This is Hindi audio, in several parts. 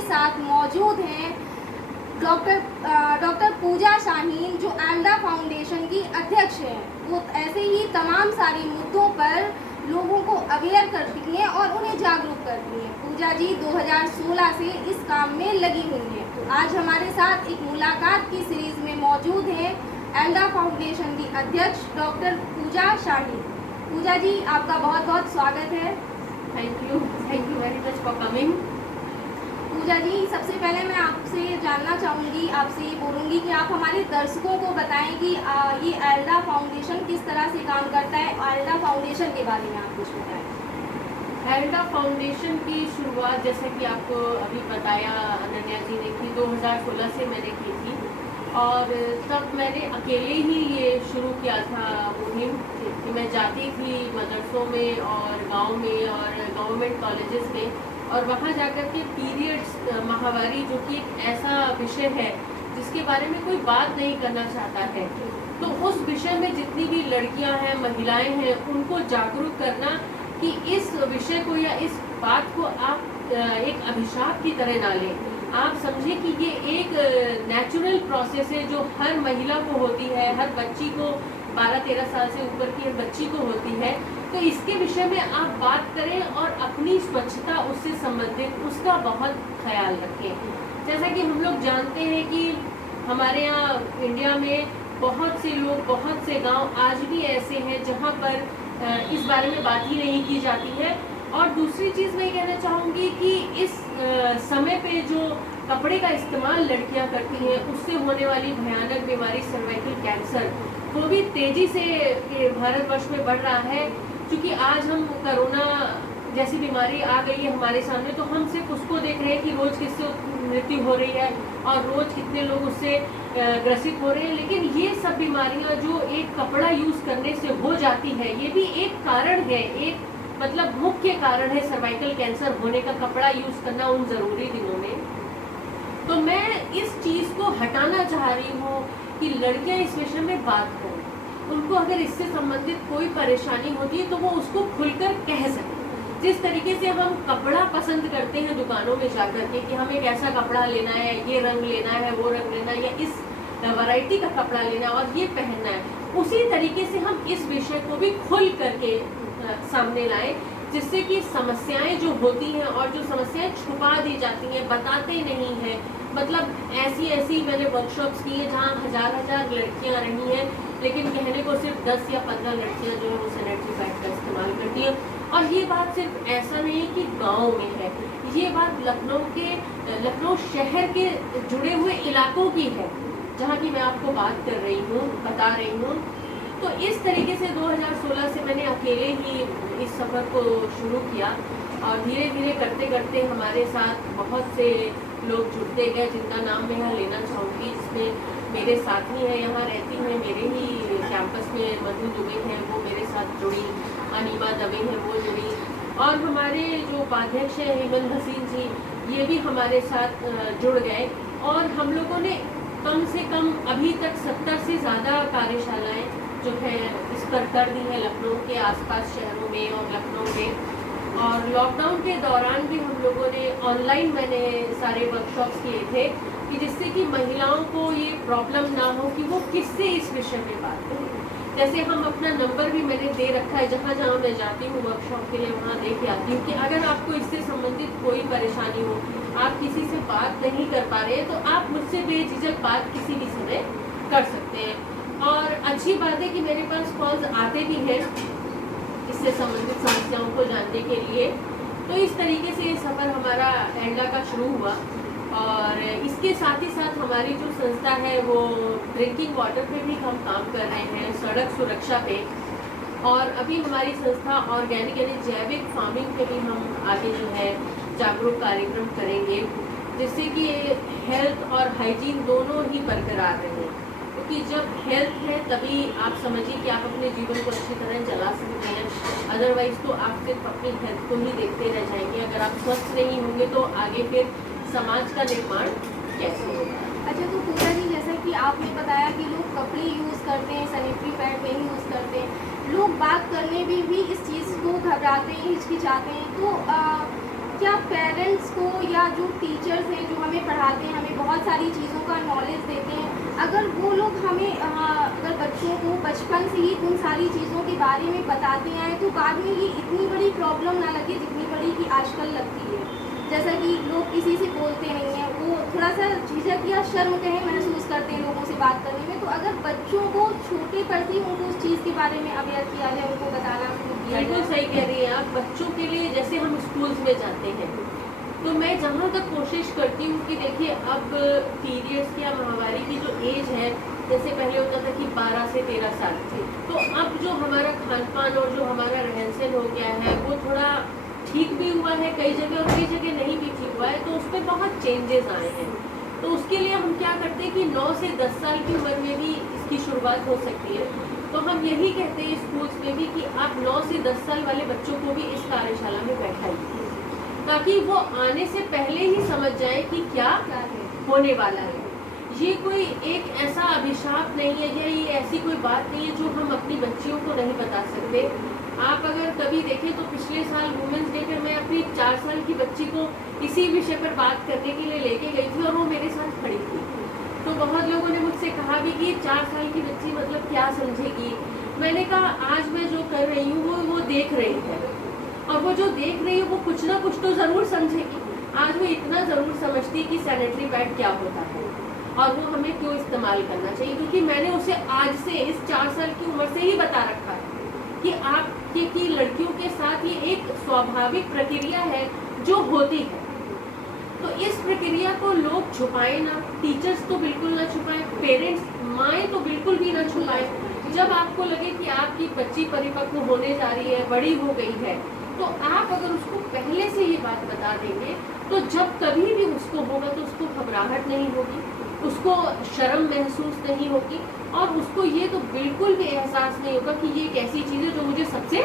हमारे साथ मौजूद हैं डॉक्टर पूजा शाहीन, जो एल्डा फाउंडेशन की अध्यक्ष हैं। वो ऐसे ही तमाम सारे मुद्दों पर लोगों को अवेयर करती हैं और उन्हें जागरूक करती हैं। पूजा जी 2016 से इस काम में लगी हुई हैं। तो आज हमारे साथ एक मुलाकात की सीरीज में मौजूद हैं एल्डा फाउंडेशन की अध्यक्ष डॉक्टर पूजा शाहीन। पूजा जी, आपका बहुत बहुत स्वागत है। Thank you very much for coming. Pooja ji, सबसे पहले मैं आपसे जानना चाहूँगी, आपसे ये बोलूँगी कि आप हमारे दर्शकों को बताएं कि ये एल्डा फाउंडेशन किस तरह से काम करता है। एल्डा फाउंडेशन के बारे में आप कुछ बताएं। एल्डा फाउंडेशन की शुरुआत, जैसा कि आपको अभी बताया अनन्या जी ने, की 2016 से मैंने की थी और तब मैंने अकेले ही ये शुरू किया था मुहिम कि मैं जाती थी मदरसों में और गांव में और गवर्नमेंट कॉलेजेस में, और वहाँ जाकर के पीरियड्स, माहवारी, जो कि एक ऐसा विषय है जिसके बारे में कोई बात नहीं करना चाहता है, तो उस विषय में जितनी भी लड़कियां हैं, महिलाएं हैं, उनको जागरूक करना कि इस विषय को या इस बात को आप एक अभिशाप की तरह ना लें। आप समझें कि ये एक नेचुरल प्रोसेस है जो हर महिला को होती है, हर बच्ची को, 12-13 साल से ऊपर की हर बच्ची को होती है। तो इसके विषय में आप बात करें और अपनी स्वच्छता उससे संबंधित उसका बहुत ख्याल रखें। जैसा कि हम लोग जानते हैं कि हमारे यहाँ इंडिया में बहुत से लोग, बहुत से गांव आज भी ऐसे हैं जहां पर इस बारे में बात ही नहीं की जाती है। और दूसरी चीज़ मैं कहना चाहूँगी कि इस समय पे जो कपड़े का इस्तेमाल लड़कियां करती हैं, उससे होने वाली भयानक बीमारी सर्वाइकल कैंसर, वो भी तेज़ी से भारतवर्ष में बढ़ रहा है। क्योंकि आज हम कोरोना जैसी बीमारी आ गई है हमारे सामने, तो हम सिर्फ उसको देख रहे हैं कि रोज़ किससे मृत्यु हो रही है और रोज़ कितने लोग उससे ग्रसित हो रहे हैं। लेकिन ये सब बीमारियां जो एक कपड़ा यूज़ करने से हो जाती है, ये भी एक कारण है, एक मतलब मुख्य कारण है सर्वाइकल कैंसर होने का, कपड़ा यूज़ करना उन ज़रूरी दिनों में। तो मैं इस चीज़ को हटाना चाह रही हूँ कि लड़कियाँ इस विषय में बात करें। उनको अगर इससे संबंधित कोई परेशानी होती है तो वो उसको खुलकर कह सकें। जिस तरीके से हम कपड़ा पसंद करते हैं दुकानों में जाकर के कि हमें एक ऐसा कपड़ा लेना है, ये रंग लेना है, वो रंग लेना है, या इस वैरायटी का कपड़ा लेना है और ये पहनना है, उसी तरीके से हम इस विषय को भी खुल करके सामने लाएं, जिससे कि समस्याएं जो होती हैं और जो समस्याएं छुपा दी जाती हैं, बताते नहीं हैं। मतलब ऐसी मैंने वर्कशॉप्स की है जहाँ हजार लड़कियाँ रही हैं, लेकिन कहने को सिर्फ 10 या 15 लड़कियाँ जो है वो सैनिटरी पैड का इस्तेमाल करती हैं। और ये बात सिर्फ ऐसा नहीं कि गांव में है, ये बात लखनऊ शहर के जुड़े हुए इलाकों की है, जहाँ की मैं आपको बात कर रही हूँ, बता रही हूँ। तो इस तरीके से 2016 से मैंने अकेले ही इस सफ़र को शुरू किया और धीरे धीरे करते करते हमारे साथ बहुत से लोग जुड़ते गए, जिनका नाम मैं यहाँ लेना चाहूँगी। जिसमें मेरे साथी हैं, यहाँ रहती हैं मेरे ही कैंपस में, मधु दुबे हैं, वो मेरे साथ जुड़ी, अनीमा दवे हैं, वो जुड़ी, और हमारे जो उपाध्यक्ष हैं हेमंत भसीन जी, ये भी हमारे साथ जुड़ गए। और हम लोगों ने कम से कम अभी तक 70 से ज़्यादा कार्यशालाएँ जो है इस पर कर दी है लखनऊ के आसपास शहरों में और लखनऊ में। और लॉकडाउन के दौरान भी हम लोगों ने ऑनलाइन मैंने सारे वर्कशॉप्स किए थे कि जिससे कि महिलाओं को ये प्रॉब्लम ना हो कि वो किससे इस विषय में बात करें। जैसे हम अपना नंबर भी मैंने दे रखा है, जहाँ जहाँ मैं जाती हूँ वर्कशॉप के लिए वहाँ दे के आती हूँ कि अगर आपको इससे संबंधित कोई परेशानी हो, आप किसी से बात नहीं कर पा रहे हैं, तो आप मुझसे बेझिझक बात किसी भी समय कर सकते हैं। और अच्छी बात है कि मेरे पास कॉल्स आते भी हैं इससे संबंधित समस्याओं को जानने के लिए। तो इस तरीके से ये सफ़र हमारा एल्डा का शुरू हुआ। और इसके साथ ही साथ हमारी जो संस्था है वो ड्रिंकिंग वाटर पे भी हम काम कर रहे हैं, सड़क सुरक्षा पे, और अभी हमारी संस्था ऑर्गेनिक यानी जैविक फार्मिंग पे भी हम आगे जो है जागरूक कार्यक्रम करेंगे, जिससे कि हेल्थ और हाइजीन दोनों ही बरकरार रहे। क्योंकि जब हेल्थ है तभी आप समझिए कि आप अपने जीवन को अच्छी तरह चला सकते हैं, अदरवाइज तो आप सिर्फ अपनी हेल्थ को ही देखते रह जाएंगे। अगर आप स्वस्थ नहीं होंगे तो आगे फिर समाज का निर्माण कैसे होगा। अच्छा, तो पूजा जी, जैसा कि आपने बताया कि लोग कपड़े यूज़ करते हैं, सैनिटरी पैड नहीं यूज़ करते हैं, लोग बात करने में भी इस चीज़ को घबराते हैं, हिचकिचाते हैं, तो क्या पेरेंट्स को या जो टीचर्स हैं जो हमें पढ़ाते हैं, हमें बहुत सारी चीज़ों का नॉलेज देते हैं, अगर वो लोग हमें अगर बच्चों को बचपन से ही उन सारी चीज़ों के बारे में बताते हैं तो बाद में ये इतनी बड़ी प्रॉब्लम ना लगे जितनी बड़ी कि आजकल लगती है। जैसा कि लोग किसी से बोलते नहीं हैं, वो थोड़ा सा झिझक या शर्म कहें महसूस करते हैं लोगों से बात करने में। तो अगर बच्चों को छोटे पर से उनको उस चीज़ के बारे में अवेयर किया जाए, उनको बताना शुरू किया बिल्कुल जाए। सही कह रही हैं आप। बच्चों के लिए जैसे हम स्कूल्स में जाते हैं तो मैं जहाँ तक कोशिश करती हूँ कि देखिए अब पीरियड्स की या माहवारी की जो एज है, जैसे पहले होता था कि 12 से 13 साल थे, तो अब जो हमारा खान पान और जो हमारा रहन सहन हो गया है वो थोड़ा ठीक भी हुआ है कई जगह और कई जगह नहीं भी ठीक हुआ है, तो उस पर बहुत चेंजेस आए हैं। तो उसके लिए हम क्या करते हैं कि 9 से 10 साल की उम्र में भी इसकी शुरुआत हो सकती है। तो हम यही कहते हैं स्कूल्स में भी कि आप 9 से 10 साल वाले बच्चों को भी इस कार्यशाला में बैठाइए, ताकि वो आने से पहले ही समझ जाए कि क्या है होने वाला है। ये कोई एक ऐसा अभिशाप नहीं है या ये ऐसी कोई बात नहीं है जो हम अपनी बच्चियों को नहीं बता सकते। आप अगर कभी देखें तो पिछले साल वुमेन्स डे पर मैं अपनी 4 साल की बच्ची को इसी विषय पर बात करने के लिए लेके गई थी और वो मेरे साथ खड़ी थी। तो बहुत लोगों ने मुझसे कहा भी कि 4 साल की बच्ची मतलब क्या समझेगी। मैंने कहा आज मैं जो कर रही हूँ वो देख रही है, और वो जो देख रही है वो कुछ ना कुछ तो ज़रूर समझेगी। आज वो इतना ज़रूर समझती कि सैनिटरी पैड क्या होता है और वो हमें क्यों इस्तेमाल करना चाहिए, क्योंकि मैंने उसे आज से इस 4 साल की उम्र से ही बता रखा है कि आपके की लड़कियों के साथ ये एक स्वाभाविक प्रक्रिया है जो होती है। तो इस प्रक्रिया को लोग छुपाएं ना, टीचर्स तो बिल्कुल ना छुपाएं, पेरेंट्स माएँ तो बिल्कुल भी ना छुपाएं। जब आपको लगे कि आपकी बच्ची परिपक्व होने जा रही है, बड़ी हो गई है, तो आप अगर उसको पहले से ये बात बता देंगे तो जब कभी भी उसको होगा तो उसको घबराहट नहीं होगी, उसको शर्म महसूस नहीं होगी और उसको ये तो बिल्कुल भी एहसास नहीं होगा कि ये एक ऐसी चीज़ है जो मुझे सबसे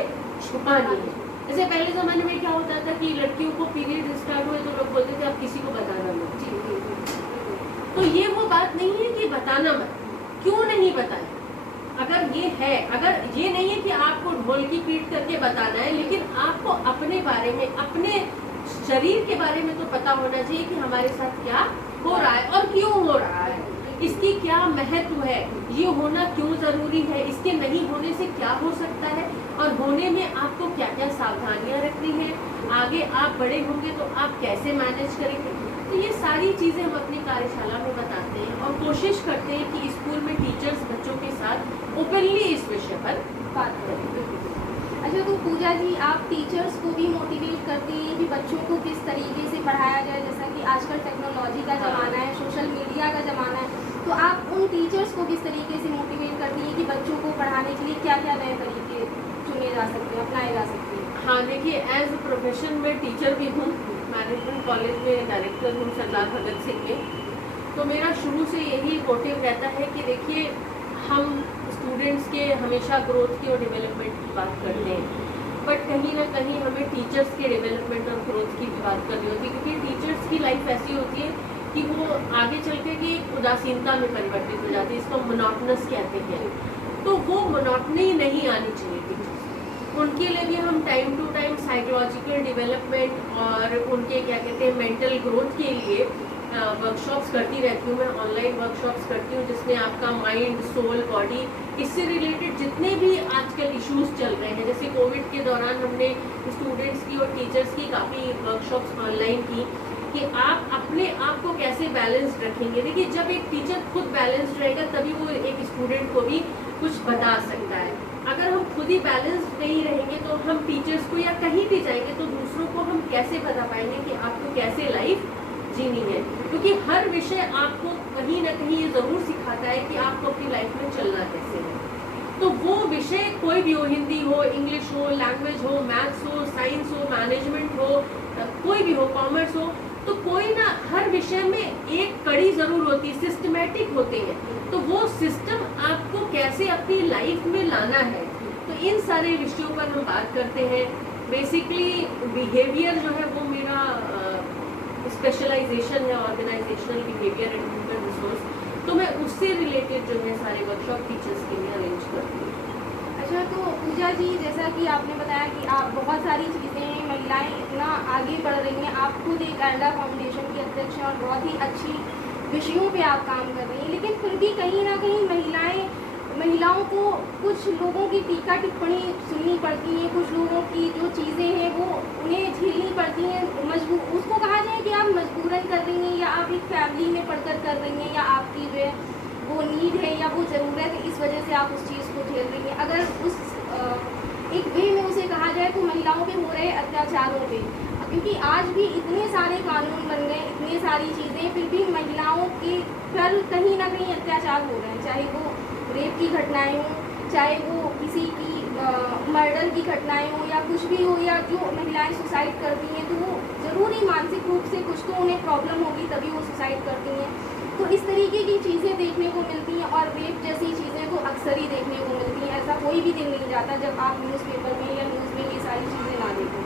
छुपानी है। जैसे पहले ज़माने में क्या होता था कि लड़कियों को पीरियड स्टार्ट हुए तो लोग बोलते थे आप किसी को बताना मत। तो ये वो बात नहीं है कि बताना मत, क्यों नहीं बताएं। अगर ये है, अगर ये नहीं है कि आपको ढोल की पीट करके बताना है, लेकिन आपको अपने बारे में, अपने शरीर के बारे में तो पता होना चाहिए कि हमारे साथ क्या हो रहा है और क्यों हो रहा है, इसकी क्या महत्व है, ये होना क्यों ज़रूरी है, इसके नहीं होने से क्या हो सकता है और होने में आपको क्या क्या सावधानियां रखनी है, आगे आप बड़े होंगे तो आप कैसे मैनेज करेंगे। तो ये सारी चीज़ें हम अपनी कार्यशाला में बताते हैं और कोशिश करते हैं कि स्कूल में टीचर्स बच्चों के साथ ओपनली इस विषय पर बात करें। अच्छा, तो पूजा जी आप टीचर्स को भी मोटिवेट करती हैं कि बच्चों को किस तरीके से पढ़ाया जाए, जैसा कि आजकल टेक्नोलॉजी का ज़माना है, सोशल मीडिया का ज़माना है, तो आप उन टीचर्स को किस तरीके से मोटिवेट करती हैं कि बच्चों को पढ़ाने के लिए क्या क्या नए तरीके चुने जा सकते हैं, अपनाए जा सकते हैं? हाँ, देखिए एज ए प्रोफेशन में टीचर भी हूँ, मैनेजमेंट कॉलेज में डायरेक्टर हूँ सरदार भगत सिंह में। तो मेरा शुरू से यही मोटिव रहता है कि देखिए हम स्टूडेंट्स के हमेशा ग्रोथ की और डेवलपमेंट की बात करते हैं, बट कहीं ना कहीं हमें टीचर्स के डेवलपमेंट और ग्रोथ की भी बात करनी होती है, क्योंकि टीचर्स की लाइफ ऐसी होती है कि वो आगे चल के कि उदासीनता में परिवर्तित हो जाती है, इसको मोनोटोनस कहते हैं। तो वो मोनोटनी नहीं आनी चाहिए टीचर्स। उनके लिए भी हम time to time psychological development और उनके क्या कहते हैं मेंटल ग्रोथ के लिए वर्कशॉप्स करती रहती हूँ। मैं ऑनलाइन वर्कशॉप्स करती हूँ जिसमें आपका माइंड, सोल, बॉडी, इससे रिलेटेड जितने भी आजकल इश्यूज चल रहे हैं, जैसे कोविड के दौरान हमने स्टूडेंट्स की और टीचर्स की काफ़ी वर्कशॉप्स ऑनलाइन की कि आप अपने आप को कैसे बैलेंस्ड रखेंगे। देखिए जब एक टीचर खुद बैलेंस्ड रहेगा तभी वो एक स्टूडेंट को भी कुछ बता सकता है। अगर हम खुद ही बैलेंस्ड नहीं रहेंगे तो हम टीचर्स को या कहीं भी जाएंगे तो दूसरों को हम कैसे बता पाएंगे कि आपको कैसे लाइफ जीनी है, क्योंकि हर विषय आपको कहीं ना कहीं ये ज़रूर सिखाता है कि आपको अपनी लाइफ में चलना कैसे है। तो वो विषय कोई भी हो, हिंदी हो, इंग्लिश हो, लैंग्वेज हो, मैथ्स हो, साइंस हो, मैनेजमेंट हो, कोई भी हो, कॉमर्स हो, तो कोई ना हर विषय में एक कड़ी ज़रूर होती है, सिस्टमेटिक होते हैं। तो वो सिस्टम आपको कैसे अपनी लाइफ में लाना है, तो इन सारे विषयों पर हम बात करते हैं। बेसिकली बिहेवियर जो है वो मेरा स्पेशलाइजेशन है, organisational behaviour and human resource, तो मैं उससे रिलेटेड जो है सारे वर्कशॉप टीचर्स के लिए अरेंज करती हूँ। अच्छा, तो पूजा जी, जैसा कि आपने बताया कि आप बहुत सारी चीज़ें, महिलाएं इतना आगे बढ़ रही हैं, आप खुद एक एल्डा फाउंडेशन की अध्यक्ष हैं और बहुत ही अच्छी विषयों पे आप काम कर रही हैं, लेकिन फिर भी कहीं ना कहीं महिलाओं को कुछ लोगों की टीका टिप्पणी सुननी पड़ती है, कुछ लोगों की जो चीज़ें हैं वो उन्हें झेलनी पड़ती हैं, मजबूर उसको कहा जाए कि आप मजबूरन कर रही हैं, या आप एक फैमिली में पढ़कर कर रही हैं, या आपकी जो है वो नीड है या वो ज़रूरत है, इस वजह से आप उस चीज़ को झेल रही हैं। अगर उस एक वे में उसे कहा जाए तो महिलाओं पे हो रहे अत्याचारों पे, क्योंकि आज भी इतने सारे कानून बन गए, इतनी सारी चीज़ें, फिर भी महिलाओं के पर कहीं ना कहीं अत्याचार हो रहे हैं, चाहे वो रेप की घटनाएं हों, चाहे वो किसी की मर्डर की घटनाएं हों, या कुछ भी हो, या जो महिलाएं सुसाइड करती हैं तो वो ज़रूरी मानसिक रूप से कुछ तो उन्हें प्रॉब्लम होगी तभी वो सुसाइड करती हैं। तो इस तरीके की चीज़ें देखने को मिलती हैं, और रेप जैसी चीज़ें तो अक्सर ही देखने को मिलती हैं। ऐसा कोई भी दिन नहीं जाता जब आप न्यूज़पेपर में या न्यूज़ में ये सारी चीज़ें ना देखें।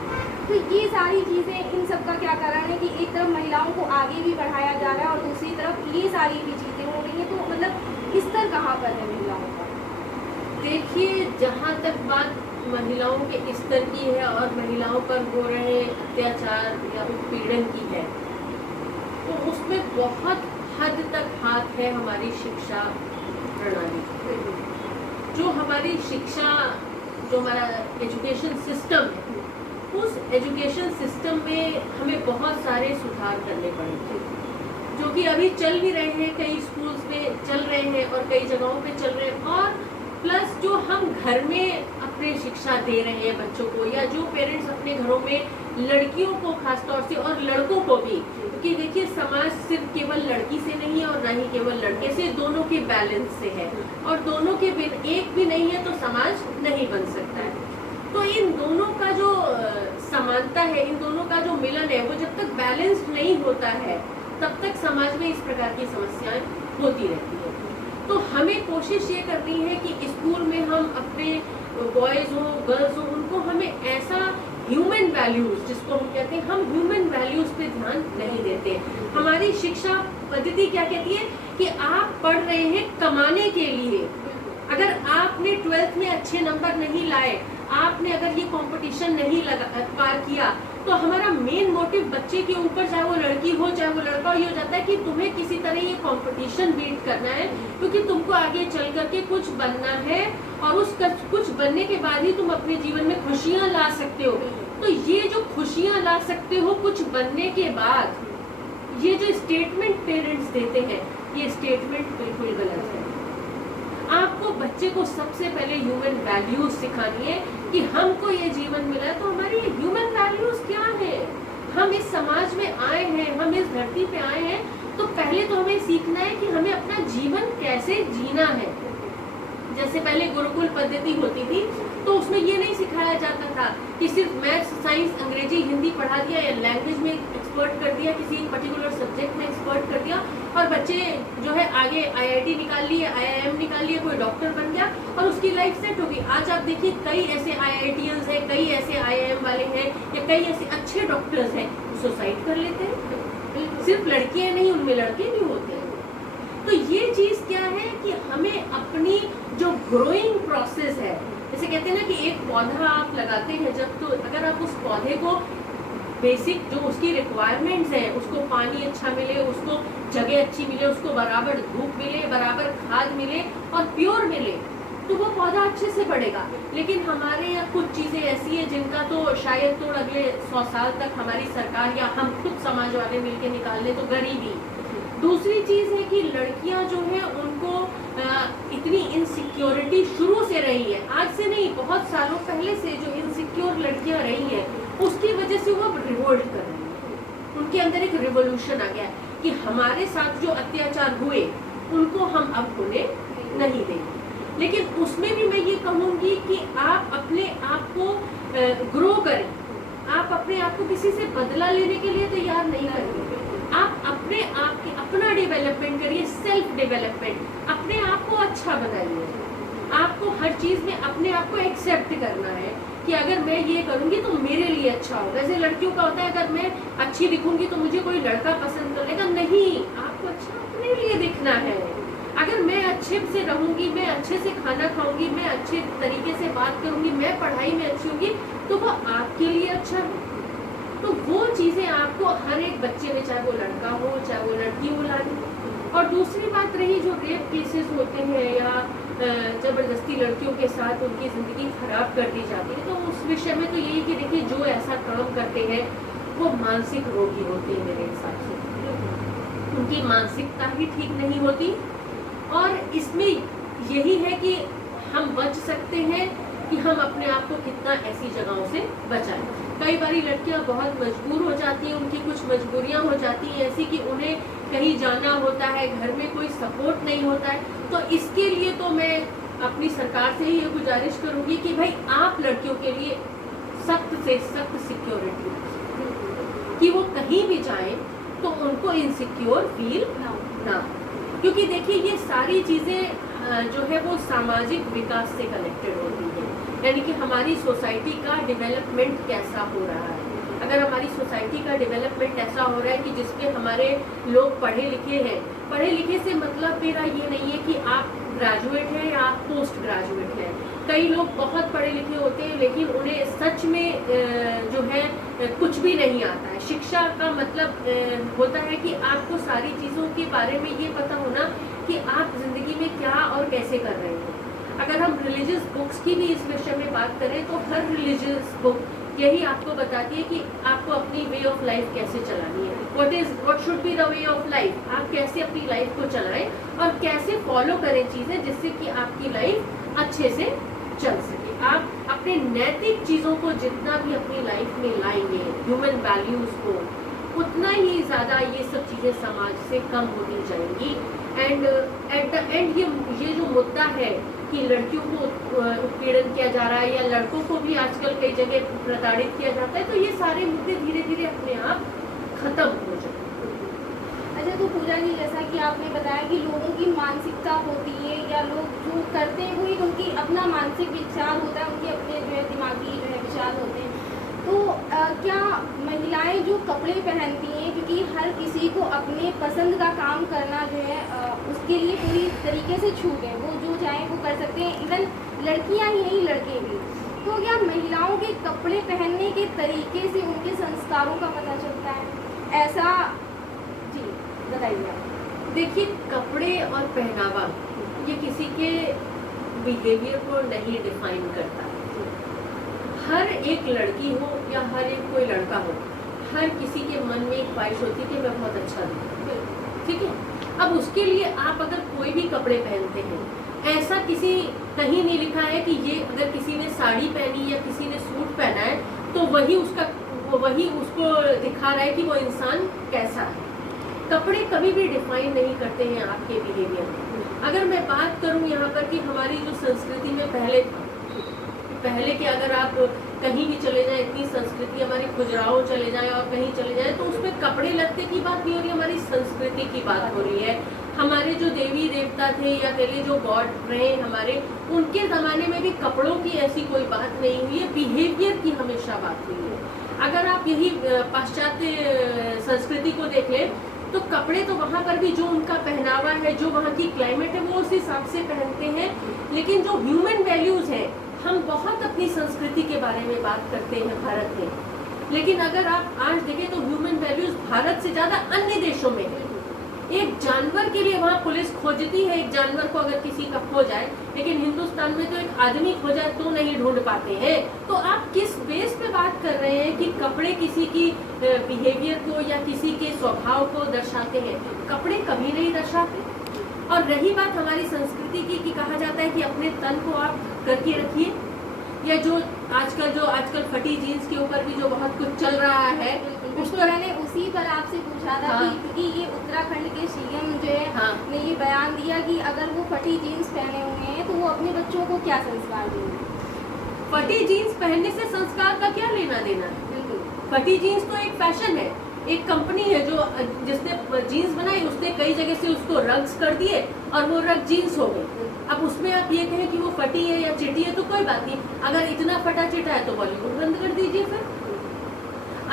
तो ये सारी चीज़ें, इन सब का क्या कारण है कि एक तरफ महिलाओं को आगे भी बढ़ाया जा रहा है और दूसरी तरफ ये सारी भी चीज़ें हो रही हैं, तो मतलब स्तर कहाँ पर है महिलाओं का? देखिए, जहाँ तक बात महिलाओं के स्तर की है और महिलाओं पर हो रहे अत्याचार या उत्पीड़न की है, तो उसमें बहुत हद तक हाथ है हमारी शिक्षा प्रणाली। जो हमारी शिक्षा, जो हमारा एजुकेशन सिस्टम है, उस एजुकेशन सिस्टम में हमें बहुत सारे सुधार करने पड़ेंगे, जो कि अभी चल भी रहे हैं, कई स्कूल्स में चल रहे हैं और कई जगहों पे चल रहे हैं। और प्लस जो हम घर में अपने शिक्षा दे रहे हैं बच्चों को, या जो पेरेंट्स अपने घरों में लड़कियों को खासतौर से और लड़कों को भी, क्योंकि देखिए समाज सिर्फ केवल लड़की से नहीं है और ना ही केवल लड़के से, दोनों के बैलेंस से है, और दोनों के बिन एक भी नहीं है तो समाज नहीं बन सकता है। तो इन दोनों का जो समानता है, इन दोनों का जो मिलन है, वो जब तक बैलेंस्ड नहीं होता है तब तक समाज में इस प्रकार की समस्याएं होती रहती है। तो हमें कोशिश ये करनी है कि स्कूल में हम अपने बॉयज़ हो, गर्ल्स हो, उनको हमें ऐसा ह्यूमन वैल्यूज, जिसको हम कहते हैं, हम ह्यूमन वैल्यूज पे ध्यान नहीं देते। हमारी शिक्षा पद्धति क्या कहती है कि आप पढ़ रहे हैं कमाने के लिए। अगर आपने 12th में अच्छे नंबर नहीं लाए, आपने अगर ये कंपटीशन नहीं पार किया, तो हमारा मेन मोटिव बच्चे के ऊपर, चाहे वो लड़की हो चाहे वो लड़का हो, ये हो जाता है कि तुम्हें किसी तरह ये कंपटीशन बीट करना है, क्योंकि तुमको आगे चल करके कुछ बनना है, और उस कुछ बनने के बाद ही तुम अपने जीवन में खुशियां ला सकते हो। तो ये जो खुशियां ला सकते हो कुछ बनने के बाद, ये जो स्टेटमेंट पेरेंट्स देते हैं, ये स्टेटमेंट बिल्कुल गलत है। आपको बच्चे को सबसे पहले ह्यूमन वैल्यूज सिखानी है कि हमको ये जीवन मिला है, तो हमारी ये ह्यूमन वैल्यूज क्या है। हम इस समाज में आए हैं, हम इस धरती पे आए हैं, तो पहले तो हमें सीखना है कि हमें अपना जीवन कैसे जीना है। जैसे पहले गुरुकुल पद्धति होती थी, तो उसमें ये नहीं सिखाया जाता था कि सिर्फ मैथ्स, साइंस, अंग्रेजी, हिंदी पढ़ा दिया या लैंग्वेज में एक्सपर्ट कर दिया, किसी एक पर्टिकुलर सब्जेक्ट में एक्सपर्ट कर दिया, और बच्चे जो है आगे IIT निकाल लिए, IIM निकाल लिए, कोई डॉक्टर बन गया और उसकी लाइफ सेट होगी। आज आप देखिए कई ऐसे IITians हैं, कई ऐसे IIM वाले हैं, या कई ऐसे अच्छे डॉक्टर्स हैं, सुसाइड कर लेते हैं। सिर्फ लड़कियां नहीं, उनमें लड़के भी होते हैं। तो ये चीज क्या है कि हमें अपनी जो ग्रोइंग प्रोसेस है, जैसे कहते हैं ना कि एक पौधा आप लगाते हैं जब, तो अगर आप उस पौधे को बेसिक जो उसकी रिक्वायरमेंट्स हैं, उसको पानी अच्छा मिले, उसको जगह अच्छी मिले, उसको बराबर धूप मिले, बराबर खाद मिले और प्योर मिले, तो वो पौधा अच्छे से बढ़ेगा। लेकिन हमारे यहाँ कुछ चीज़ें ऐसी हैं जिनका तो शायद तो अगले 100 साल तक हमारी सरकार या हम खुद समाज वाले मिलकर निकाल लें, तो गरीबी। दूसरी चीज़ है कि लड़कियां जो हैं उनको इतनी इनसिक्योरिटी शुरू से रही है, आज से नहीं, बहुत सालों पहले से जो इनसिक्योर लड़कियां रही हैं, उसकी वजह से वो रिवोल्ट कर रही है। उनके अंदर एक रिवोल्यूशन आ गया कि हमारे साथ जो अत्याचार हुए उनको हम अब होने नहीं देंगे। लेकिन उसमें भी मैं ये कहूँगी कि आप अपने आप को ग्रो करें, आप अपने आप को किसी से बदला लेने के लिए तैयार नहीं करेंगे। आप अपने आप की अपना डेवलपमेंट करिए, सेल्फ डेवलपमेंट, अपने आप को अच्छा बनाइए। आपको हर चीज़ में अपने आप को एक्सेप्ट करना है कि अगर मैं ये करूँगी तो मेरे लिए अच्छा होगा। जैसे लड़कियों का होता है, अगर मैं अच्छी दिखूंगी तो मुझे कोई लड़का पसंद करेगा, नहीं, आपको अच्छा अपने लिए दिखना है। अगर मैं अच्छे से रहूंगी, मैं अच्छे से खाना खाऊंगी, मैं अच्छे तरीके से बात करूंगी, मैं पढ़ाई में अच्छी होंगी, तो वो आपके लिए अच्छा है। तो वो चीजें आपको हर एक बच्चे में, चाहे वो लड़का हो चाहे वो लड़की हो, लानी। और दूसरी बात रही जो रेप केसेस होते हैं या जबरदस्ती लड़कियों के साथ उनकी जिंदगी खराब कर दी जाती है, तो उस विषय में तो यही कि देखिए जो ऐसा काम करते हैं वो मानसिक रोगी होते हैं मेरे हिसाब से, उनकी मानसिकता ही ठीक नहीं होती। और इसमें यही है कि हम बच सकते हैं कि हम अपने आप को कितना ऐसी जगहों से बचाएं। कई बारी लड़कियां बहुत मजबूर हो जाती हैं, उनकी कुछ मजबूरियां हो जाती हैं ऐसी कि उन्हें कहीं जाना होता है, घर में कोई सपोर्ट नहीं होता है। तो इसके लिए तो मैं अपनी सरकार से ही ये गुजारिश करूंगी कि भाई आप लड़कियों के लिए सख्त से सख्त सिक्योरिटी, कि वो कहीं भी जाएं तो उनको इनसिक्योर फील ना, क्योंकि देखिए ये सारी चीजें जो है वो सामाजिक विकास से कनेक्टेड होती है, यानी कि हमारी सोसाइटी का डेवलपमेंट कैसा हो रहा है। अगर हमारी सोसाइटी का डेवलपमेंट ऐसा हो रहा है कि जिसमें हमारे लोग पढ़े लिखे हैं, पढ़े लिखे से मतलब मेरा ये नहीं है कि आप ग्रेजुएट हैं या आप पोस्ट ग्रेजुएट हैं। कई लोग बहुत पढ़े लिखे होते हैं लेकिन उन्हें सच में जो है कुछ भी नहीं आता है। शिक्षा का मतलब होता है कि आपको सारी चीज़ों के बारे में ये पता होना कि आप जिंदगी में क्या और कैसे कर रहे हैं। अगर हम रिलीजियस बुक्स की भी इस विषय में बात करें तो हर रिलीजियस बुक यही आपको बताती है कि आपको अपनी वे ऑफ लाइफ कैसे चलानी है, what should be the way of life, आप कैसे अपनी लाइफ को चलाएं और कैसे फॉलो करें चीजें जिससे कि आपकी लाइफ अच्छे से चल सके। आप अपने नैतिक चीजों को जितना भी अपनी लाइफ में लाएंगे, ह्यूमन वैल्यूज को, उतना ही ज्यादा ये सब चीजें समाज से कम होती जाएंगी। एंड एट द एंड ये जो मुद्दा है कि लड़कियों को उत्पीड़न किया जा रहा है या लड़कों को भी आजकल कई जगह प्रताड़ित किया जाता है, तो ये सारे मुद्दे धीरे धीरे अपने आप खत्म हो जाएंगे। अच्छा, तो पूजा जी जैसा कि आपने बताया कि लोगों की मानसिकता होती है या लोग जो करते हैं वो एक उनकी अपना मानसिक विचार होता है, उनके अपने जो है दिमागी जो है विचार होते हैं। तो क्या महिलाएं जो कपड़े पहनती हैं, क्योंकि हर किसी को अपने पसंद का काम करना जो है उसके लिए पूरी तरीके से छूट है, वो जो चाहे वो कर सकते हैं, इवन लड़कियां ही नहीं लड़के भी। तो क्या महिलाओं के कपड़े पहनने के तरीके से उनके संस्कारों का पता चलता है, ऐसा? जी बताइए आप। देखिए कपड़े और पहनावा ये किसी के बिहेवियर को नहीं डिफाइन करता। हर एक लड़की हो या हर एक कोई लड़का हो, हर किसी के मन में एक ख्वाहिश होती है कि मैं बहुत अच्छा दिखूं, ठीक है। अब उसके लिए आप अगर कोई भी कपड़े पहनते हैं, ऐसा किसी कहीं नहीं लिखा है कि ये अगर किसी ने साड़ी पहनी या किसी ने सूट पहना है तो वही उसको दिखा रहा है कि वो इंसान कैसा है। कपड़े कभी भी डिफाइन नहीं करते हैं आपके बिहेवियर। अगर मैं बात करूं यहाँ पर कि हमारी जो संस्कृति में पहले के अगर आप कहीं भी चले जाएं, इतनी संस्कृति हमारी खुजराहो चले जाएं और कहीं चले जाएं तो उसमें कपड़े लत्ते की बात नहीं हो रही, हमारी संस्कृति की बात हो रही है। हमारे जो देवी देवता थे या पहले जो गॉड रहे हमारे, उनके ज़माने में भी कपड़ों की ऐसी कोई बात नहीं हुई है, बिहेवियर की हमेशा बात हुई है। अगर आप यही पाश्चात्य संस्कृति को देख लें तो कपड़े तो वहाँ पर भी जो उनका पहनावा है, जो वहाँ की क्लाइमेट है, वो उस हिसाब से पहनते हैं। लेकिन जो ह्यूमन वैल्यूज़ हैं, हम बहुत अपनी संस्कृति के बारे में बात करते हैं भारत में, लेकिन अगर आप आज देखें तो ह्यूमन वैल्यूज भारत से ज़्यादा अन्य देशों में है। एक जानवर के लिए वहाँ पुलिस खोजती है, एक जानवर को अगर किसी का खो जाए, लेकिन हिंदुस्तान में तो एक आदमी खो जाए तो नहीं ढूंढ पाते हैं। तो आप किस बेस पे बात कर रहे हैं कि कपड़े किसी की बिहेवियर को या किसी के स्वभाव को दर्शाते हैं? कपड़े कभी नहीं दर्शाते। और रही बात हमारी संस्कृति की कि कहा जाता है कि अपने तन को आप करके रखिए, या जो आजकल फटी जीन्स के ऊपर भी जो बहुत कुछ चल रहा है, उस पर मैंने उसी पर आपसे पूछा था हाँ। क्योंकि ये उत्तराखंड के सीएम जो है हाँ। ने ये बयान दिया कि अगर वो फटी जीन्स पहने हुए हैं तो वो अपने बच्चों को क्या संस्कार देंगे। फटी जीन्स पहनने से संस्कार का क्या लेना देना है? बिल्कुल, फटी जीन्स तो एक फैशन है। एक कंपनी है जो जिसने जीन्स बनाई, उसने कई जगह से उसको रग्स कर दिए और वो रग जीन्स हो गई। अब उसमें आप ये कहें कि वो फटी है या चिटी है तो कोई बात नहीं, अगर इतना फटा चिटा है तो बॉलीवुड बंद कर दीजिए। फिर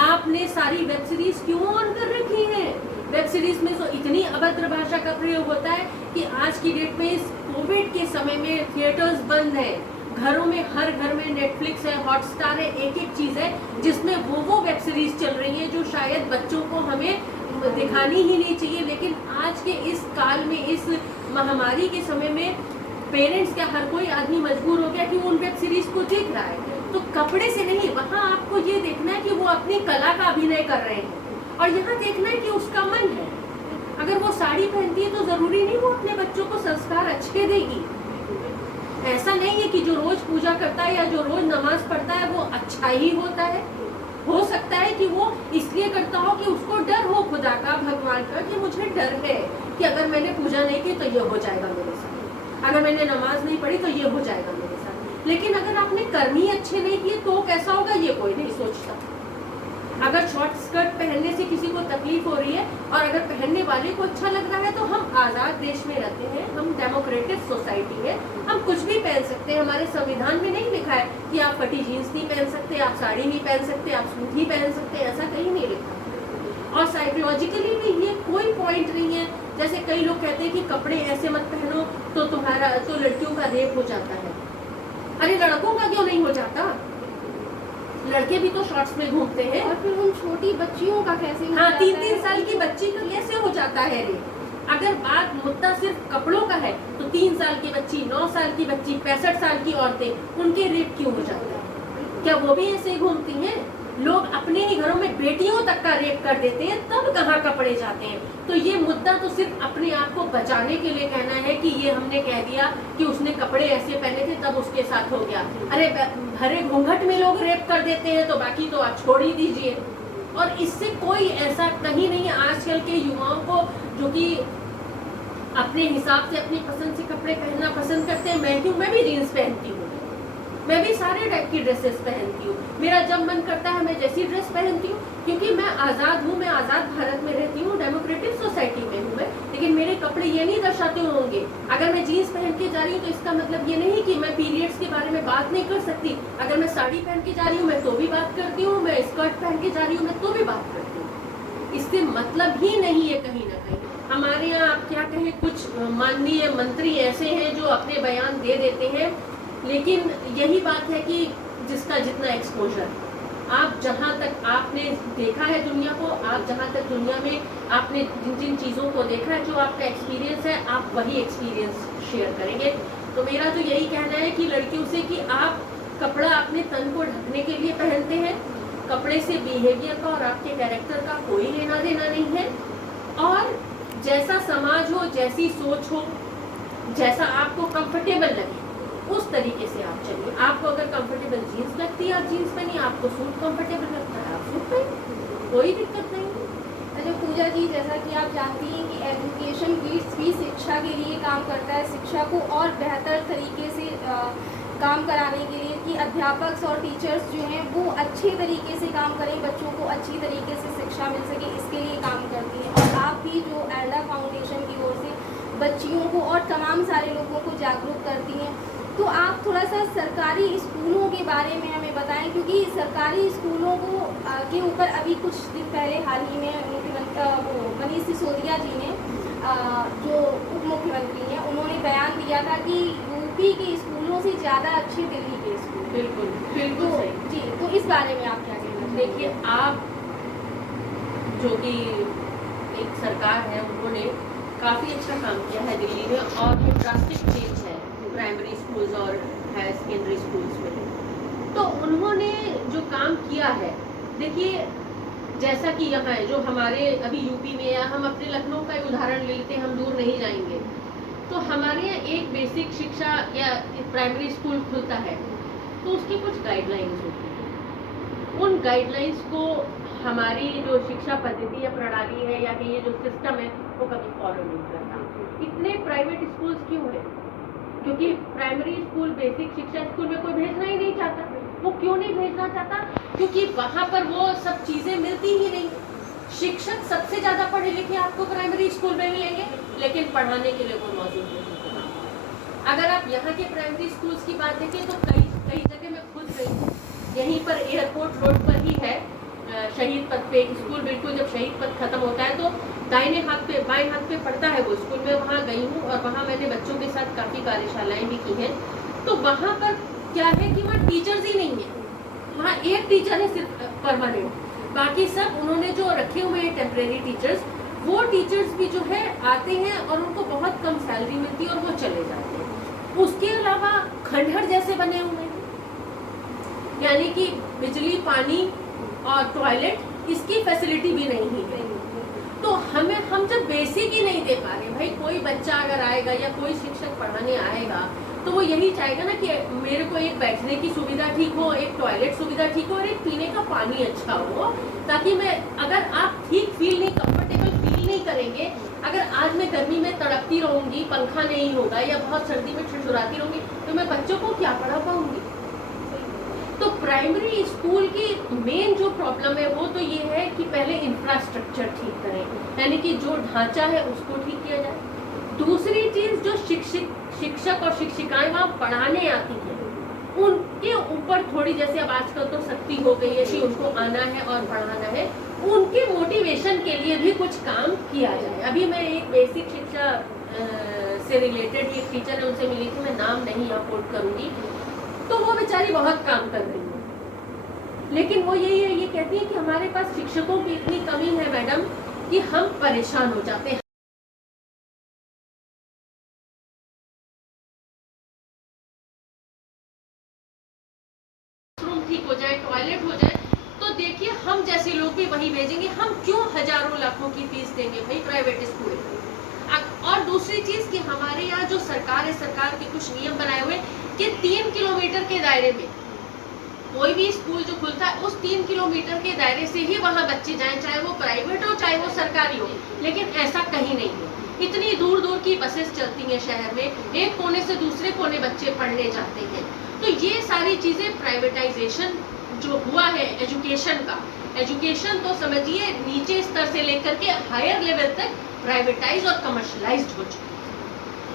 आपने सारी वेब सीरीज क्यों ऑन कर रखी है? वेब वेब सीरीज में तो इतनी अभद्र भाषा का प्रयोग होता है कि आज की डेट में इस कोविड के समय में थिएटर्स बंद है, घरों में, हर घर में नेटफ्लिक्स है, हॉटस्टार है, एक एक चीज है जिसमें वो वेब सीरीज चल रही है जो शायद बच्चों को हमें दिखानी ही नहीं चाहिए। लेकिन आज के इस काल में, इस महामारी के समय में पेरेंट्स क्या, हर कोई आदमी मजबूर हो गया कि वो उन वेब सीरीज को देख रहा है। तो कपड़े से नहीं, वहाँ आपको ये देखना है कि वो अपनी कला का अभिनय कर रहे हैं और यहाँ देखना है कि उसका मन है। अगर वो साड़ी पहनती है तो जरूरी नहीं वो अपने बच्चों को संस्कार अच्छे देगी। ऐसा नहीं है कि जो रोज पूजा करता है या जो रोज नमाज पढ़ता है वो अच्छा ही होता है। हो सकता है कि वो इसलिए करता हो कि उसको डर हो खुदा का, भगवान का, कि मुझे डर है कि अगर मैंने पूजा नहीं की तो ये हो जाएगा मेरे साथ, अगर मैंने नमाज नहीं पढ़ी तो ये हो जाएगा मेरे साथ। लेकिन अगर आपने कर्म ही अच्छे नहीं किए तो कैसा होगा ये कोई नहीं सोचता। अगर शॉर्ट स्कर्ट पहनने से किसी को तकलीफ हो रही है और अगर पहनने वाले को अच्छा लग रहा है तो हम आज़ाद देश में रहते हैं, हम डेमोक्रेटिक सोसाइटी है, हम कुछ भी पहन सकते हैं। हमारे संविधान में नहीं लिखा है कि आप फटी जीन्स नहीं पहन सकते, आप साड़ी नहीं पहन सकते, आप सूट ही पहन सकते, ऐसा कहीं नहीं लिखा। और साइकोलॉजिकली भी ये कोई पॉइंट नहीं है। जैसे कई लोग कहते हैं कि कपड़े ऐसे मत पहनो तो तुम्हारा, तो लड़कियों का रेप हो जाता है। अरे लड़कों का क्यों नहीं हो जाता? लड़के भी तो शॉर्ट्स में घूमते हैं। और फिर उन छोटी बच्चियों का कैसे हो हाँ, जाता 3-3 है? साल की बच्ची का कैसे हो जाता है रेप? अगर बात मुद्दा सिर्फ कपड़ों का है तो 3 साल की बच्ची, 9 साल की बच्ची, 65 साल की औरतें, उनके रेप क्यों हो जाता है? क्या वो भी ऐसे ही घूमती हैं? लोग अपने ही घरों में बेटियों तक का रेप कर देते हैं, तब कहाँ कपड़े जाते हैं? तो ये मुद्दा तो सिर्फ अपने आप को बचाने के लिए कहना है कि ये हमने कह दिया कि उसने कपड़े ऐसे पहने थे तब उसके साथ हो गया। अरे भरे घूंघट में लोग रेप कर देते हैं तो बाकी तो आप छोड़ ही दीजिए। और इससे कोई ऐसा कहीं नहीं। आजकल के युवाओं को जो कि अपने हिसाब से, अपनी पसंद से कपड़े पहनना पसंद करते हैं, मैं भी जीन्स पहनती हूँ, मैं भी सारे टाइप की ड्रेसेस पहनती हूँ। मेरा जब मन करता है मैं जैसी ड्रेस पहनती हूँ, क्योंकि मैं आज़ाद हूँ, मैं आज़ाद भारत में रहती हूँ, डेमोक्रेटिक सोसाइटी में हूँ मैं। लेकिन मेरे कपड़े ये नहीं दर्शाते होंगे, अगर मैं जीन्स पहन के जा रही हूँ तो इसका मतलब ये नहीं कि मैं पीरियड्स के बारे में बात नहीं कर सकती। अगर मैं साड़ी पहन के जा रही हूँ मैं तो भी बात करती हूँ, मैं स्कर्ट पहन के जा रही हूँ मैं तो भी बात करती हूँ। इससे मतलब ही नहीं है कहीं ना कहीं। हमारे यहाँ आप क्या कहें, कुछ माननीय मंत्री ऐसे हैं जो अपने बयान दे देते हैं, लेकिन यही बात है कि जिसका जितना एक्सपोजर, आप जहाँ तक आपने देखा है दुनिया को, आप जहाँ तक दुनिया में आपने जिन जिन चीज़ों को देखा है, जो आपका एक्सपीरियंस है, आप वही एक्सपीरियंस शेयर करेंगे। तो मेरा तो यही कहना है कि लड़कियों से कि आप कपड़ा अपने तन को ढकने के लिए पहनते हैं, कपड़े से बिहेवियर का और आपके कैरेक्टर का कोई लेना देना नहीं है। और जैसा समाज हो, जैसी सोच हो, जैसा आपको कंफर्टेबल लगे उस तरीके से आप चलिए। आपको अगर कंफर्टेबल जीन्स लगती है आप जीन्स पहनिए, आपको सूट कंफर्टेबल लगता है आप सूट पहनिए, कोई दिक्कत नहीं। अच्छा पूजा जी, जैसा कि आप जानती हैं कि एजुकेशन भी शिक्षा के लिए काम करता है, शिक्षा को और बेहतर तरीके से काम कराने के लिए, कि अध्यापक और टीचर्स जो हैं वो अच्छे तरीके से काम करें, बच्चों को अच्छी तरीके से शिक्षा मिल सके, इसके लिए काम करती हैं। और आप भी जो एल्डा फाउंडेशन की ओर से बच्चियों को और तमाम सारे लोगों को जागरूक करती हैं, तो आप थोड़ा सा सरकारी स्कूलों के बारे में हमें बताएं, क्योंकि सरकारी स्कूलों को के ऊपर अभी कुछ दिन पहले हाल ही में मुख्यमंत्री मनीष सिसोदिया जी ने, जो उप मुख्यमंत्री हैं, उन्होंने बयान दिया था कि यूपी के स्कूलों से ज़्यादा अच्छे दिल्ली के स्कूल। बिल्कुल बिल्कुल तो, सही जी, तो इस बारे में आप क्या कहना? देखिए, आप जो कि एक सरकार है उन्होंने काफ़ी अच्छा काम किया है दिल्ली में, और ड्रास्टिक चेंज है प्राइमरी स्कूल्स और हायर सेकेंडरी स्कूल्स में। तो उन्होंने जो काम किया है, देखिए जैसा कि यहाँ है, जो हमारे अभी यूपी में, या हम अपने लखनऊ का उदाहरण ले लेते हैं, हम दूर नहीं जाएंगे, तो हमारे यहाँ एक बेसिक शिक्षा या प्राइमरी स्कूल खुलता है तो उसकी कुछ गाइडलाइंस होती हैं। उन गाइडलाइंस को हमारी जो शिक्षा पद्धति या प्रणाली है, या कि ये जो सिस्टम है, वो कभी फॉलो नहीं करता। इतने प्राइवेट स्कूल्स क्यों है? क्योंकि प्राइमरी स्कूल, बेसिक शिक्षा स्कूल में कोई भेजना ही नहीं चाहता। वो क्यों नहीं भेजना चाहता? क्योंकि वहाँ पर वो सब चीज़ें मिलती ही नहीं। शिक्षक सबसे ज़्यादा पढ़े लिखे आपको प्राइमरी स्कूल में मिलेंगे, लेकिन पढ़ाने के लिए कोई मौजूद नहीं। अगर आप यहाँ के प्राइमरी स्कूल्स की बात देखें तो कई जगह मैं खुद गई हूँ, यहीं पर एयरपोर्ट रोड पर ही है शहीद पथ पे स्कूल। बिल्कुल जब शहीद पथ खत्म होता है तो दाहिने हाथ पे बाएं हाथ पे पड़ता है वो स्कूल में, वहाँ गई हूँ और वहाँ मैंने बच्चों के साथ काफ़ी कार्यशालाएं भी की हैं। तो वहाँ पर क्या है कि वहाँ टीचर्स ही नहीं है, वहाँ एक टीचर है सिर्फ परमानेंट, बाकी सब उन्होंने जो रखे हुए हैं टेम्परेरी टीचर्स, वो टीचर्स भी जो है आते हैं और उनको बहुत कम सैलरी मिलती है और वो चले जाते हैं। उसके अलावा खंडहर जैसे बने हुए हैं, यानी कि बिजली, पानी और टॉयलेट इसकी फैसिलिटी भी नहीं है। तो हम जब बेसिक ही नहीं दे पा रहे, भाई कोई बच्चा अगर आएगा या कोई शिक्षक पढ़ाने आएगा तो वो यही चाहेगा ना कि मेरे को एक बैठने की सुविधा ठीक हो, एक टॉयलेट सुविधा ठीक हो और एक पीने का पानी अच्छा हो, ताकि मैं, अगर आप ठीक फील नहीं, कंफर्टेबल फील नहीं करेंगे, अगर आज मैं गर्मी में तड़पती रहूंगी, पंखा नहीं होगा या बहुत सर्दी में ठिठुराती रहूंगी, तो मैं बच्चों को क्या पढ़ा पाऊंगी। तो प्राइमरी स्कूल की मेन जो प्रॉब्लम है वो तो ये है कि पहले इंफ्रास्ट्रक्चर ठीक करें, यानी कि जो ढांचा है उसको ठीक किया जाए। दूसरी चीज, जो शिक्षक और शिक्षिकाएं वहाँ पढ़ाने आती हैं उनके ऊपर थोड़ी, जैसे अब आजकल तो सख्ती हो गई है कि उनको आना है और पढ़ाना है, उनके मोटिवेशन के लिए भी कुछ काम किया जाए। अभी मैं एक बेसिक शिक्षा से रिलेटेड एक टीचर है, उनसे मिली थी, मैं नाम नहीं यहाँ कोट करूंगी, तो वो बेचारी बहुत काम कर रही है, लेकिन वो यही है, ये कहती है कि हमारे पास शिक्षकों की इतनी कमी है मैडम कि हम परेशान हो जाते हैं। रूम ठीक हो जाए, टॉयलेट हो जाए, तो देखिए हम जैसे लोग भी वही भेजेंगे, हम क्यों हजारों लाखों की फीस देंगे भाई प्राइवेट स्कूल में। और दूसरी चीज कि हमारे यहाँ जो सरकार है, सरकार के कुछ नियम बनाए हुए कि 3 किलोमीटर के दायरे में कोई भी स्कूल जो खुलता है, उस 3 किलोमीटर के दायरे से ही वहाँ बच्चे जाएं, चाहे वो प्राइवेट हो चाहे वो सरकारी हो, लेकिन ऐसा कहीं नहीं है। इतनी दूर दूर की बसेस चलती हैं शहर में, एक कोने से दूसरे कोने बच्चे पढ़ने जाते हैं। तो ये सारी चीजें, प्राइवेटाइजेशन जो हुआ है एजुकेशन का, एजुकेशन तो समझिए नीचे स्तर से लेकर के हायर लेवल तक प्राइवेटाइज और कमर्शलाइज्ड हो चुकी है।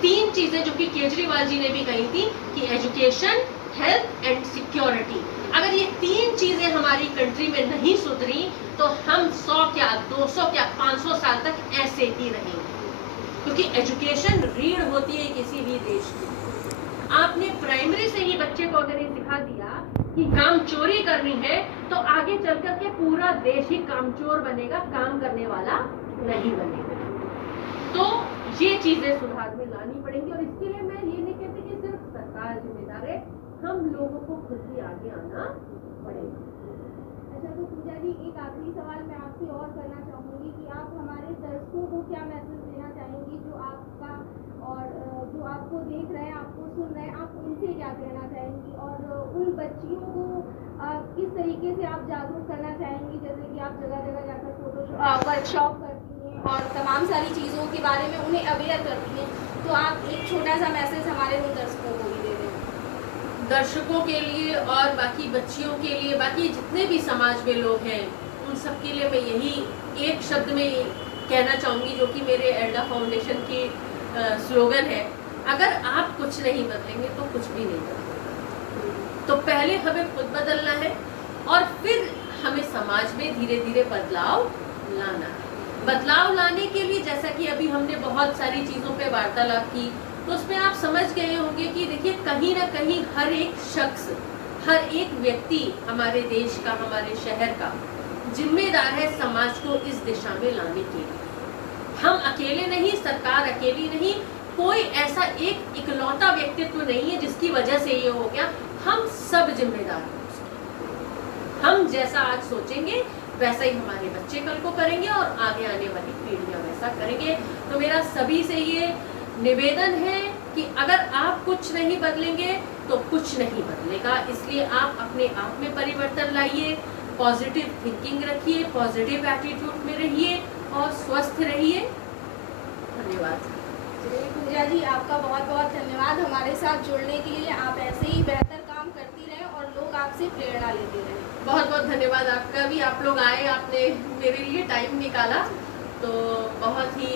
3 चीजें जो कि केजरीवाल जी ने भी कही थी कि एजुकेशन, हेल्थ एंड सिक्योरिटी, अगर ये 3 चीजें हमारी कंट्री में नहीं सुधरी तो हम 100 क्या 200 क्या 500 साल तक ऐसे ही रहेंगे, क्योंकि एजुकेशन रीढ़ होती है किसी भी देश की। आपने प्राइमरी से ही बच्चे को अगर ये सिखा दिया कि काम चोरी करनी है, तो आगे चल कर के पूरा देश ही कामचोर बनेगा, काम करने वाला नहीं बनेगा। तो ये चीजें सुधार में लानी पड़ेंगी, और इसके लिए मैं ये नहीं कहती कि सिर्फ सरकार जिम्मेदार है, हम लोगों को खुद ही आगे आना पड़ेगा। अच्छा, तो पूजा जी एक आखिरी सवाल मैं आपसे और करना चाहूँगी कि आप हमारे दर्शकों को क्या मैसेज देना चाहेंगी, जो आपका और जो आपको देख रहे हैं, आपको सुन रहे हैं, आप उनसे क्या कहना चाहेंगी, और उन बच्चियों को किस तरीके से आप जागरूक करना चाहेंगी, जैसे कि आप जगह जगह जाकर फोटो वर्कशॉप करती हैं और तमाम सारी चीज़ों के बारे में उन्हें अवेयर करती हैं, तो आप एक छोटा सा मैसेज हमारे उन दर्शकों को भी दे दें। दर्शकों के लिए और बाकी बच्चियों के लिए, बाकी जितने भी समाज में लोग हैं, उन सब के लिए मैं यही एक शब्द में कहना चाहूँगी, जो कि मेरे एल्डा फाउंडेशन की स्लोगन है, अगर आप कुछ नहीं बदलेंगे तो कुछ भी नहीं बदलेगा। तो पहले हमें खुद बदलना है और फिर हमें समाज में धीरे धीरे बदलाव लाना है। बदलाव लाने के लिए, जैसा कि अभी हमने बहुत सारी चीज़ों पे वार्तालाप की, तो उसमें आप समझ गए होंगे कि देखिए कहीं ना कहीं हर एक शख्स, हर एक व्यक्ति हमारे देश का, हमारे शहर का जिम्मेदार है समाज को इस दिशा में लाने के लिए। हम अकेले नहीं, सरकार अकेली नहीं, कोई ऐसा एक इकलौता व्यक्तित्व नहीं है जिसकी वजह से ये हो गया, हम सब जिम्मेदार हैं उसके। हम जैसा आज सोचेंगे वैसा ही हमारे बच्चे कल को करेंगे और आगे आने वाली पीढ़ियां वैसा करेंगे। तो मेरा सभी से ये निवेदन है कि अगर आप कुछ नहीं बदलेंगे तो कुछ नहीं बदलेगा, इसलिए आप अपने आप में परिवर्तन लाइए, पॉजिटिव थिंकिंग रखिए, पॉजिटिव एटीट्यूड में रहिए और स्वस्थ रहिए। धन्यवाद। पूजा जी, आपका बहुत बहुत धन्यवाद हमारे साथ जुड़ने के लिए। आप ऐसे ही बेहतर काम करती रहें और लोग आपसे प्रेरणा लेते रहें। बहुत बहुत धन्यवाद आपका भी, आप लोग आए, आपने मेरे लिए टाइम निकाला, तो बहुत ही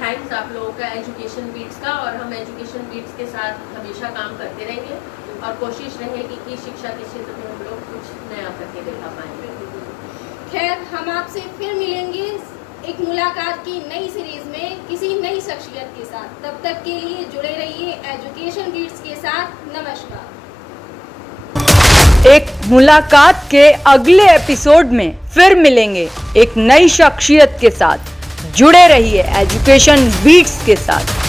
थैंक्स आप लोगों का एजुकेशन बीट्स का। और हम एजुकेशन बीट्स के साथ हमेशा काम करते रहेंगे और कोशिश रहेगी कि शिक्षा के क्षेत्र में हम लोग कुछ नया करके दिखा पाएंगे। खैर, हम आपसे फिर मिलेंगे एक मुलाकात की नई सीरीज में किसी नई शख्सियत के साथ। तब तक के लिए जुड़े रहिए एजुकेशन बीट्स के साथ। नमस्कार। एक मुलाकात के अगले एपिसोड में फिर मिलेंगे एक नई शख्सियत के साथ। जुड़े रहिए एजुकेशन बीट्स के साथ।